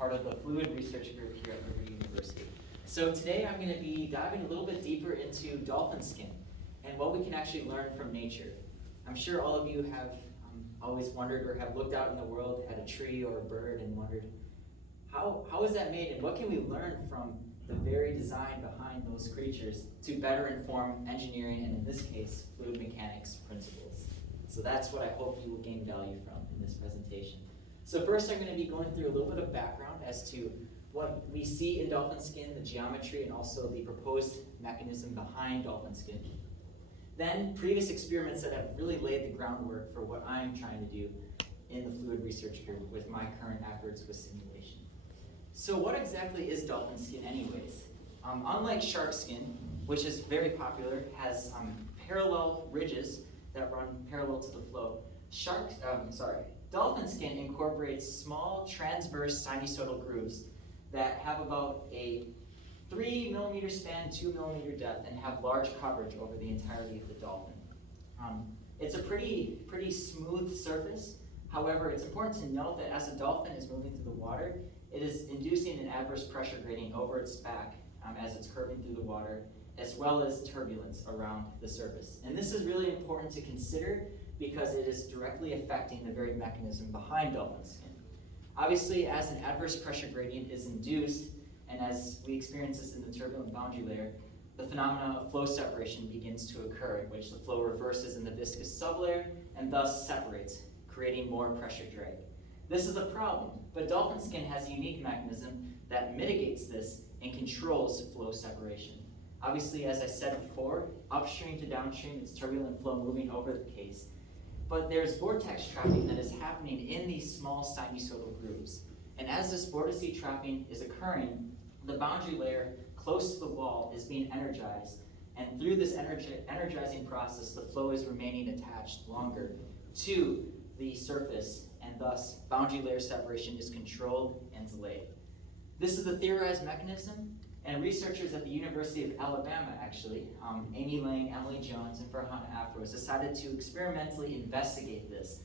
part of the fluid research group here at Liberty University. So today I'm going to be diving a little bit deeper into dolphin skin and what we can actually learn from nature. I'm sure all of you have always wondered or have looked out in the world at a tree or a bird and wondered, how is that made and what can we learn from the very design behind those creatures to better inform engineering and in this case, fluid mechanics principles. So that's what I hope you will gain value from in this presentation. So first I'm going to be going through a little bit of background as to what we see in dolphin skin, the geometry, and also the proposed mechanism behind dolphin skin. Then previous experiments that have really laid the groundwork for what I'm trying to do in the fluid research group with my current efforts with simulation. So what exactly is dolphin skin anyways? Unlike shark skin, which is very popular, has parallel ridges that run parallel to the flow. Dolphin skin incorporates small transverse sinusoidal grooves that have about a 3 millimeter span, 2 millimeter depth, and have large coverage over the entirety of the dolphin. It's a pretty smooth surface. However, it's important to note that as a dolphin is moving through the water, it is inducing an adverse pressure gradient over its back as it's curving through the water, as well as turbulence around the surface. And this is really important to consider because it is directly affecting the very mechanism behind dolphin skin. Obviously, as an adverse pressure gradient is induced, and as we experience this in the turbulent boundary layer, the phenomena of flow separation begins to occur, in which the flow reverses in the viscous sublayer and thus separates, creating more pressure drag. This is a problem, but dolphin skin has a unique mechanism that mitigates this and controls flow separation. Obviously, as I said before, upstream to downstream, it's turbulent flow moving over the case. But there's vortex trapping that is happening in these small sinusoidal grooves. And as this vortex trapping is occurring, the boundary layer close to the wall is being energized. And through this energizing process, the flow is remaining attached longer to the surface, and thus boundary layer separation is controlled and delayed. This is the theorized mechanism, and researchers at the University of Alabama, actually, Amy Lang, Emily Jones, and Farhana Afroz, decided to experimentally investigate this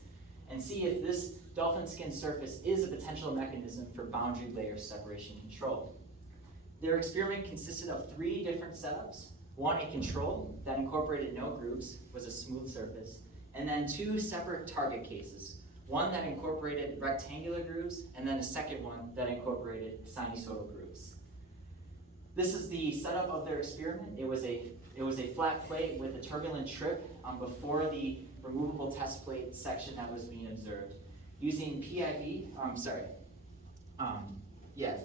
and see if this dolphin skin surface is a potential mechanism for boundary layer separation control. Their experiment consisted of 3 different setups. One, a control that incorporated no grooves, was a smooth surface, and then 2 separate target cases. One that incorporated rectangular grooves, and then a second one that incorporated sinusoidal grooves. This is the setup of their experiment. It was a flat plate with a turbulent trip before the removable test plate section that was being observed. Using VIB,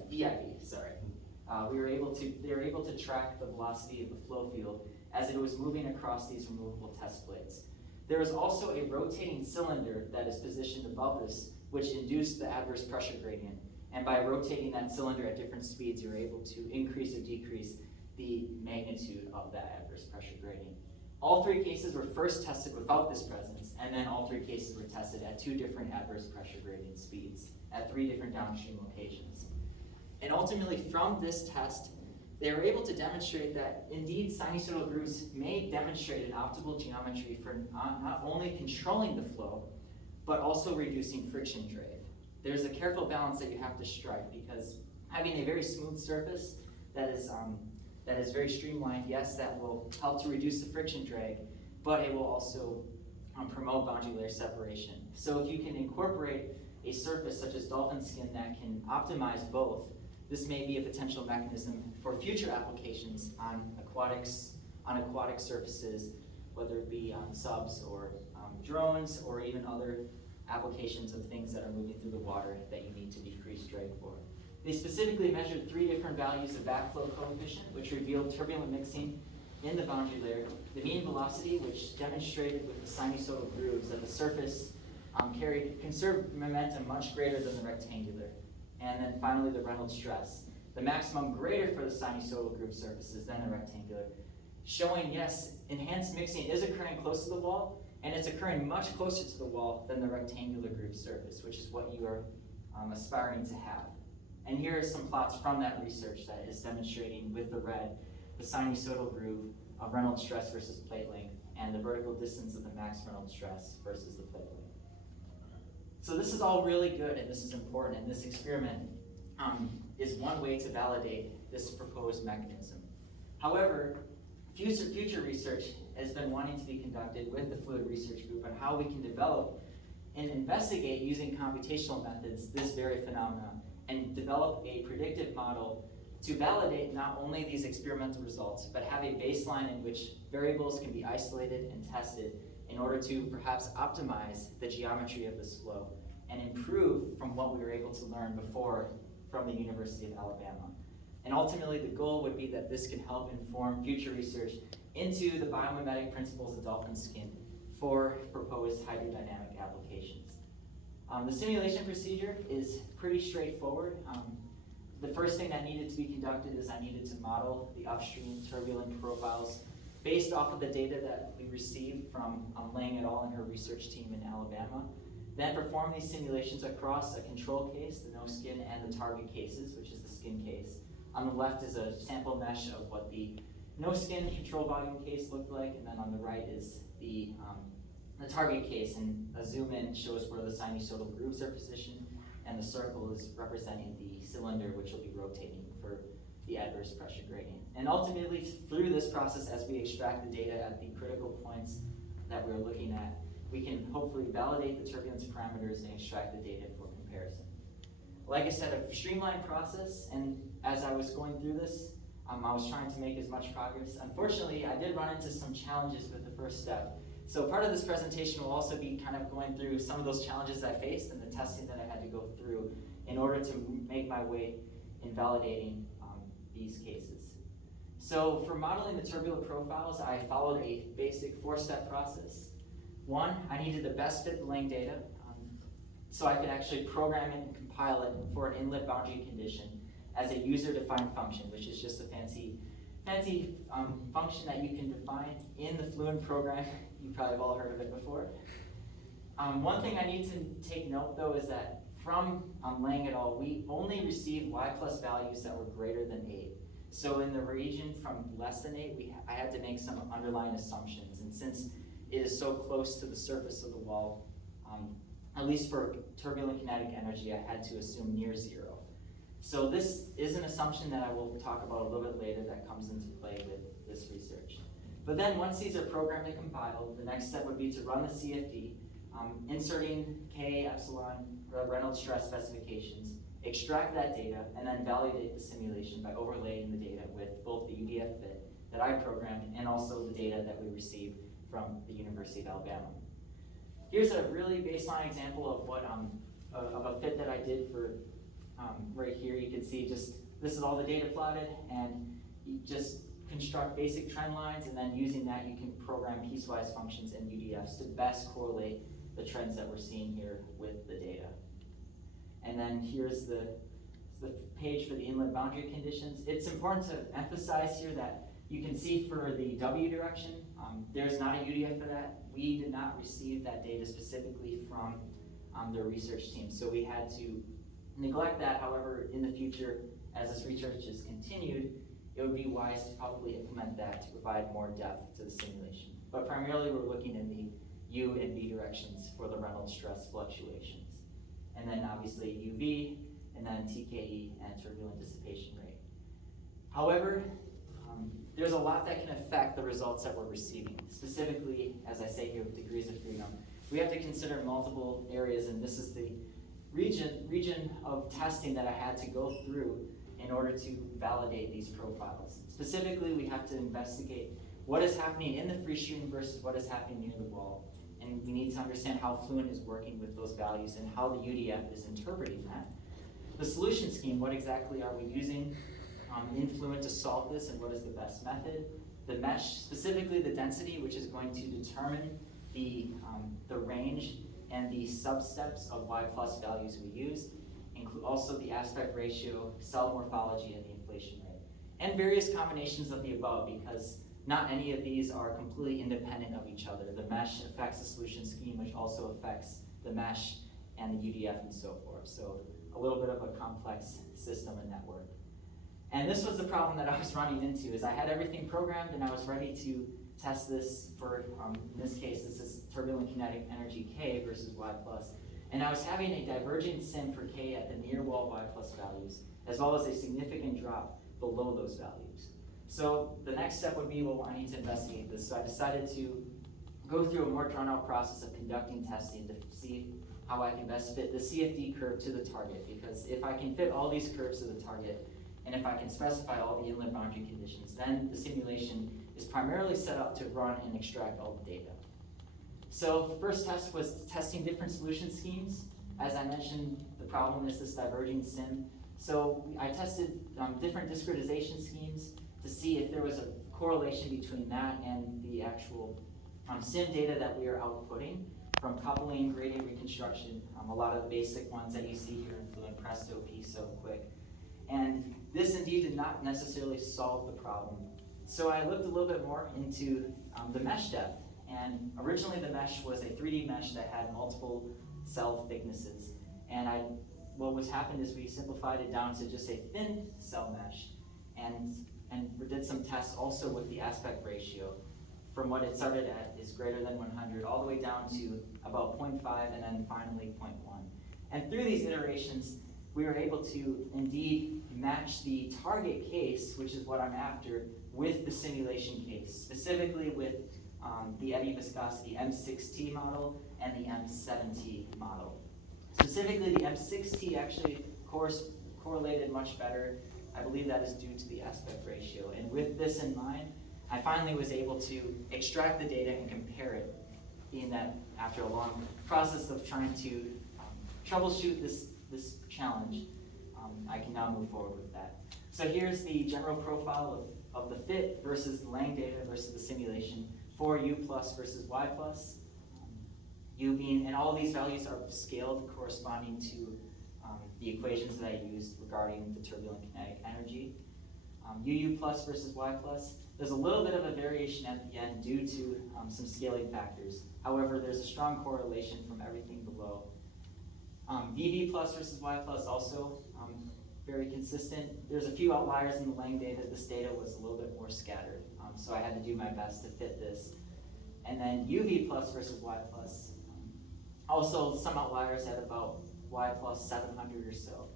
they were able to track the velocity of the flow field as it was moving across these removable test plates. There is also a rotating cylinder that is positioned above this, which induced the adverse pressure gradient. And by rotating that cylinder at different speeds, you're able to increase or decrease the magnitude of that adverse pressure gradient. All 3 cases were first tested without this presence, and then all 3 cases were tested at 2 different adverse pressure gradient speeds at 3 different downstream locations. And ultimately, from this test, they were able to demonstrate that indeed sinusoidal grooves may demonstrate an optimal geometry for not only controlling the flow, but also reducing friction drag. There's a careful balance that you have to strike because having a very smooth surface that is very streamlined, yes, that will help to reduce the friction drag, but it will also promote boundary layer separation. So if you can incorporate a surface such as dolphin skin that can optimize both, this may be a potential mechanism for future applications on aquatic surfaces, whether it be on subs or drones or even other applications of things that are moving through the water that you need to decrease drag for. They specifically measured 3 different values of backflow coefficient, which revealed turbulent mixing in the boundary layer, the mean velocity, which demonstrated with the sinusoidal grooves that the surface conserved momentum much greater than the rectangular, and then finally the Reynolds stress, the maximum greater for the sinusoidal groove surfaces than the rectangular, showing yes, enhanced mixing is occurring close to the wall, and it's occurring much closer to the wall than the rectangular groove surface, which is what you are aspiring to have. And here are some plots from that research that is demonstrating with the red the sinusoidal groove of Reynolds stress versus plate length, and the vertical distance of the max Reynolds stress versus the plate length. So this is all really good, and this is important, and this experiment is one way to validate this proposed mechanism. However, future research has been wanting to be conducted with the Fluid Research Group on how we can develop and investigate using computational methods this very phenomenon and develop a predictive model to validate not only these experimental results, but have a baseline in which variables can be isolated and tested in order to perhaps optimize the geometry of this flow and improve from what we were able to learn before from the University of Alabama. And ultimately, the goal would be that this can help inform future research into the biomimetic principles of dolphin skin for proposed hydrodynamic applications. The simulation procedure is pretty straightforward. The first thing that needed to be conducted is I needed to model the upstream turbulent profiles based off of the data that we received from Lang et al. And her research team in Alabama. Then perform these simulations across a control case, the no skin, and the target cases, which is the skin case. On the left is a sample mesh of what the no skin control volume case looked like, and then on the right is the target case, and a zoom in shows where the sinusoidal grooves are positioned, and the circle is representing the cylinder, which will be rotating for the adverse pressure gradient. And ultimately, through this process, as we extract the data at the critical points that we're looking at, we can hopefully validate the turbulence parameters and extract the data for comparison. Like I said, a streamlined process, and as I was going through this, I was trying to make as much progress. Unfortunately, I did run into some challenges with the first step. So part of this presentation will also be kind of going through some of those challenges I faced and the testing that I had to go through in order to make my way in validating these cases. So for modeling the turbulent profiles, I followed a basic 4-step process. One, I needed to best fit the Lang data so I could actually program it and compile it for an inlet boundary condition as a user-defined function, which is just a fancy function that you can define in the Fluent program. You probably have all heard of it before. One thing I need to take note though is that from Lang et al., we only received y plus values that were greater than 8. So in the region from less than 8, I had to make some underlying assumptions. And since it is so close to the surface of the wall, at least for turbulent kinetic energy, I had to assume near 0. So this is an assumption that I will talk about a little bit later that comes into play with this research. But then once these are programmed and compiled, the next step would be to run the CFD, inserting K, epsilon, Reynolds stress specifications, extract that data, and then validate the simulation by overlaying the data with both the UDF fit that I programmed and also the data that we received from the University of Alabama. Here's a really baseline example of what of a fit that I did for right here. You can see just this is all the data plotted, and you just construct basic trend lines, and then using that you can program piecewise functions and UDFs to best correlate the trends that we're seeing here with the data. And then here's the page for the inlet boundary conditions. It's important to emphasize here that you can see for the W direction, there's not a UDF for that. We did not receive that data specifically from the research team, so we had to neglect that. However, in the future, as this research is continued, it would be wise to probably implement that to provide more depth to the simulation. But primarily, we're looking in the U and V directions for the Reynolds stress fluctuations. And then obviously UV, and then TKE and turbulent dissipation rate. However, there's a lot that can affect the results that we're receiving. Specifically, as I say here with degrees of freedom, we have to consider multiple areas, and this is the region of testing that I had to go through in order to validate these profiles. Specifically, we have to investigate what is happening in the free stream versus what is happening near the wall. And we need to understand how Fluent is working with those values and how the UDF is interpreting that. The solution scheme, what exactly are we using in Fluent to solve this, and what is the best method? The mesh, specifically the density, which is going to determine the range and the substeps of Y plus values we use, include also the aspect ratio, cell morphology, and the inflation rate. And various combinations of the above, because not any of these are completely independent of each other. The mesh affects the solution scheme, which also affects the mesh and the UDF and so forth. So a little bit of a complex system and network. And this was the problem that I was running into, is I had everything programmed and I was ready to test this for, in this case, this is turbulent kinetic energy K versus Y plus. And I was having a divergent sim for k at the near wall y plus values, as well as a significant drop below those values. So the next step would be, well, I need to investigate this. So I decided to go through a more drawn out process of conducting testing to see how I can best fit the CFD curve to the target. Because if I can fit all these curves to the target, and if I can specify all the inlet boundary conditions, then the simulation is primarily set up to run and extract all the data. So the first test was testing different solution schemes. As I mentioned, the problem is this diverging sim. So I tested different discretization schemes to see if there was a correlation between that and the actual sim data that we are outputting from coupling, gradient reconstruction, a lot of the basic ones that you see here in Fluent, Presto, Piso, Quick. And this indeed did not necessarily solve the problem. So I looked a little bit more into the mesh depth. And originally the mesh was a 3D mesh that had multiple cell thicknesses. And what was happened is we simplified it down to just a thin cell mesh. And we did some tests also with the aspect ratio. From what it started at is greater than 100, all the way down to about 0.5, and then finally 0.1. And through these iterations, we were able to indeed match the target case, which is what I'm after, with the simulation case, specifically with the eddy viscosity M6T model and the M7T model. Specifically, the M6T actually correlated much better. I believe that is due to the aspect ratio. And with this in mind, I finally was able to extract the data and compare it, being that after a long process of trying to troubleshoot this challenge, I can now move forward with that. So here's the general profile of the fit versus the Lang data versus the simulation for U plus versus Y plus. U being, and all these values are scaled corresponding to the equations that I used regarding the turbulent kinetic energy. UU plus versus Y plus, there's a little bit of a variation at the end due to some scaling factors. However, there's a strong correlation from everything below. VV plus versus Y plus also very consistent. There's a few outliers in the Lang data. This data was a little bit more scattered, so I had to do my best to fit this. And then UV plus versus Y plus, also some outliers at about Y plus 700 or so.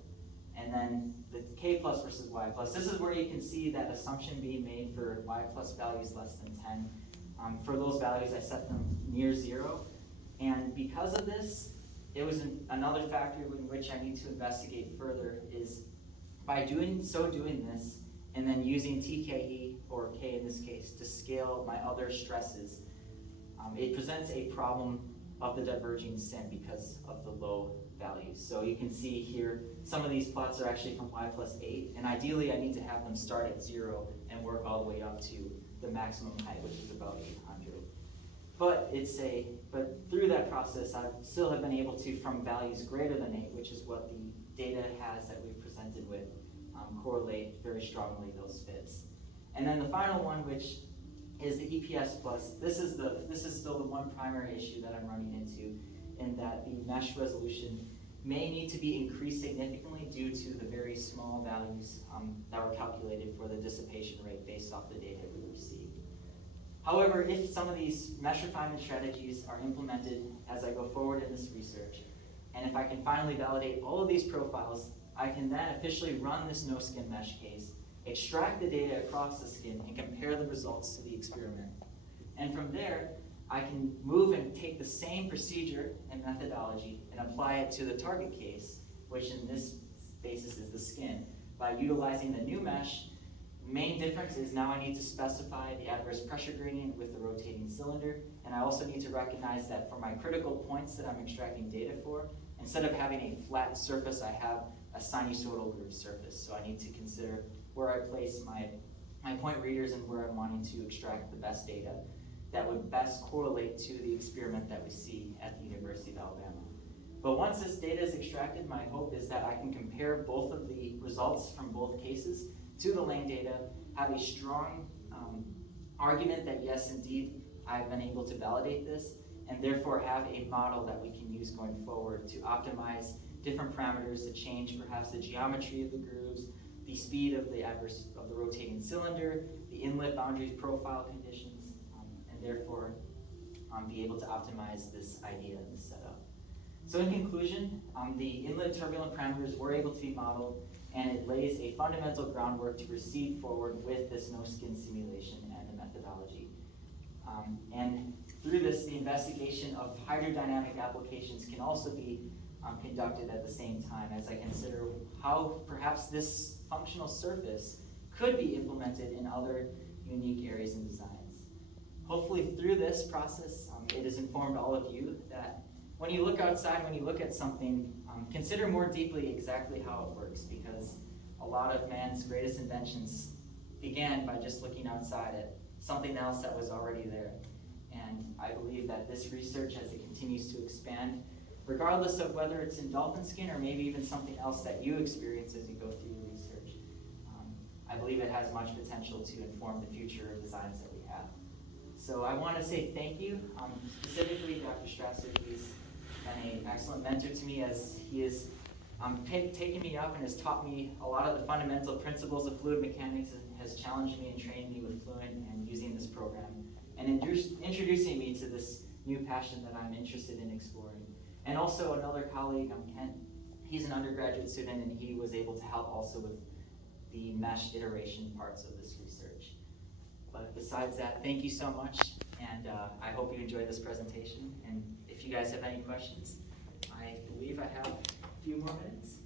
And then the K plus versus Y plus, this is where you can see that assumption being made for Y plus values less than 10. For those values, I set them near 0. And because of this, it was another factor in which I need to investigate further is by doing this, and then using TKE, or K in this case, to scale my other stresses, it presents a problem of the diverging sim because of the low values. So you can see here, some of these plots are actually from Y plus 8, and ideally I need to have them start at 0 and work all the way up to the maximum height, which is about 800. But through that process, I still have been able to, from values greater than 8, which is what the data has that we've presented with, correlate very strongly those fits. And then the final one, which is the EPS plus. This is still the one primary issue that I'm running into, in that the mesh resolution may need to be increased significantly due to the very small values that were calculated for the dissipation rate based off the data we received. However, if some of these mesh refinement strategies are implemented as I go forward in this research, and if I can finally validate all of these profiles, I can then officially run this no-skin mesh case, extract the data across the skin, and compare the results to the experiment. And from there, I can move and take the same procedure and methodology and apply it to the target case, which in this basis is the skin. By utilizing the new mesh, the main difference is now I need to specify the adverse pressure gradient with the rotating cylinder, and I also need to recognize that for my critical points that I'm extracting data for, instead of having a flat surface, I have a sinusoidal groove surface. So I need to consider where I place my point readers and where I'm wanting to extract the best data that would best correlate to the experiment that we see at the University of Alabama. But once this data is extracted, my hope is that I can compare both of the results from both cases to the Lang data, have a strong argument that yes, indeed, I've been able to validate this, and therefore have a model that we can use going forward to optimize different parameters to change perhaps the geometry of the grooves, the speed of the rotating cylinder, the inlet boundaries profile conditions, and therefore be able to optimize this idea and this setup. So in conclusion, the inlet turbulent parameters were able to be modeled, and it lays a fundamental groundwork to proceed forward with this no-skin simulation and the methodology. And through this, the investigation of hydrodynamic applications can also be conducted at the same time, as I consider how perhaps this functional surface could be implemented in other unique areas and designs. Hopefully through this process, it has informed all of you that when you look outside, when you look at something, consider more deeply exactly how it works, because a lot of man's greatest inventions began by just looking outside at something else that was already there. And I believe that this research, as it continues to expand, regardless of whether it's in dolphin skin or maybe even something else that you experience as you go through your research, I believe it has much potential to inform the future of designs that we have. So I want to say thank you, specifically Dr. Strasser. He's been an excellent mentor to me, as he has taken me up and has taught me a lot of the fundamental principles of fluid mechanics, and has challenged me and trained me with Fluent and using this program, and introducing me to this new passion that I'm interested in exploring. And also another colleague, Kent, he's an undergraduate student, and he was able to help also with the mesh iteration parts of this research. But besides that, thank you so much, and I hope you enjoyed this presentation. And if you guys have any questions, I believe I have a few more minutes.